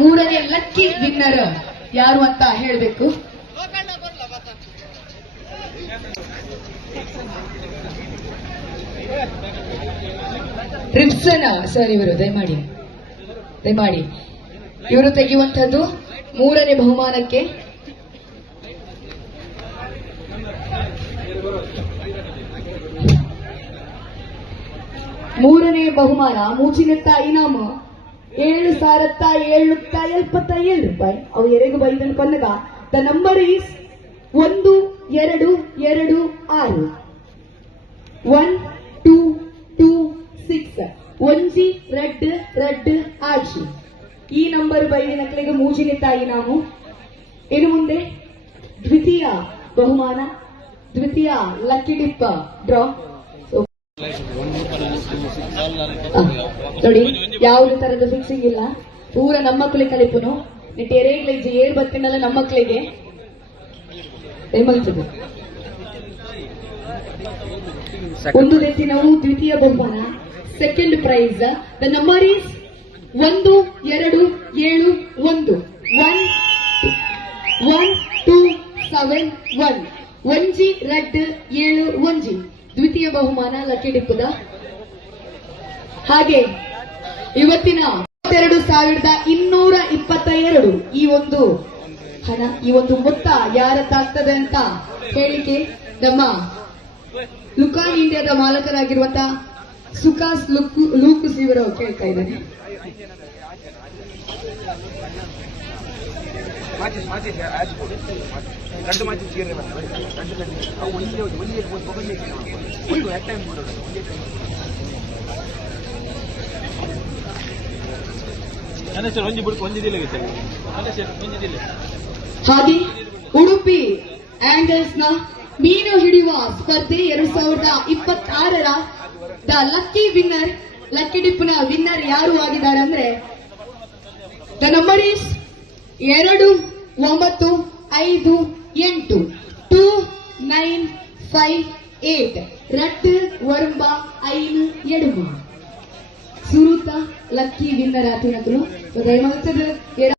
ಮೂರನೇ lucky winner ಯಾರು ಅಂತ ಹೇಳಬೇಕು. ರಿಪ್ಸನ್ ಸರ್ ಇವರು ದಯಮಾಡಿ ಇವರು ತೆಗೆಯುವಂತದ್ದು ಮೂರನೇ ಬಹುಮಾನಕ್ಕೆ. ಮೂರನೇ ಬಹುಮಾನ ಮೂಚಿನೆತ್ತ ಇನಾಮ 7,777 ರೂಪಾಯಿ. ಅವು ಎರೆಗೂ ಬೈದನ್ನು ಕೊನ್ನಗ. ದ ನಂಬರ್ ಈಸ್ 1226 1226 ಒಂಜಿ ರೆಡ್ ಆಜಿ. ಈ ನಂಬರ್ ಬೈದಿನ ಕಲೆಗೆ ಮೂಜಿನೆತ್ತ ಇನಾಮು. ಇನ್ನು ಮುಂದೆ ದ್ವಿತೀಯ ಬಹುಮಾನ, ದ್ವಿತೀಯ ಲಕ್ಕಿ ಡಿಪ್ ಡ್ರಾ. ನೋಡಿ ಯಾವುದೇ ತರದ ಫಿಕ್ಸಿಂಗ್ ಇಲ್ಲ, ಪೂರ ನಮ್ಮ ಮಕ್ಕಳಿಗೆ ಕಲಿಪುನು ನೆಟ್ಟೆರೆಗ್ಲ ಏರ್ ಬತ್ತಿನಲ್ಲ ನಮ್ಮ ಮಕ್ಕಳಿಗೆ ಏಮಲ್ತದೆ. ಒಂದು ನಾವು ದ್ವಿತೀಯ ಬಹುಮಾನ, second prize. The number is 1271 1271 ಒಂಜಿ ರೆಡ್ 7 ಒಂಜಿ ದ್ವಿತೀಯ ಬಹುಮಾನ ಲಕ್ಕಿ ಡಿಪ್ಪದ. ಹಾಗೆ ಇವತ್ತಿನ 22,222 ಈ ಒಂದು ಹಣ, ಈ ಒಂದು ಮೊತ್ತ ಯಾರದ್ದಾಗ್ತದೆ ಅಂತ ಹೇಳಿಕೆ ನಮ್ಮ ಲುಕಾನ್ ಇಂಡಿಯಾದ ಮಾಲಕರಾಗಿರುವಂತಹ ಸುಕಾಸ್ ಲೂಕಸ್ ಇವರು ಕೇಳ್ತಾ ಇದ್ದಾರೆ. ಹಾಗೆ ಉಡುಪಿ ಆಂಗಲ್ಸ್ ನ ಮೀನು ಹಿಡಿಯುವ ಸ್ಪರ್ಧೆ 2026ರ ದ ಲಕ್ಕಿ ವಿನ್ನರ್, ಲಕ್ಕಿ ಡಿಪ್ನ ವಿನ್ನರ್ ಯಾರು ಆಗಿದ್ದಾರೆ ಅಂದ್ರೆ ದ ನಂಬರ್ ಈಸ್ 2958 2958 ರಟ್ಟು ವರ್ಂಬ ಐನು ಎಡುಮ ಸುರುತ ಲಕ್ಕಿ ವಿನ್ನರ್ ಆತಿನಕಲು ದಯಮಾಡಿ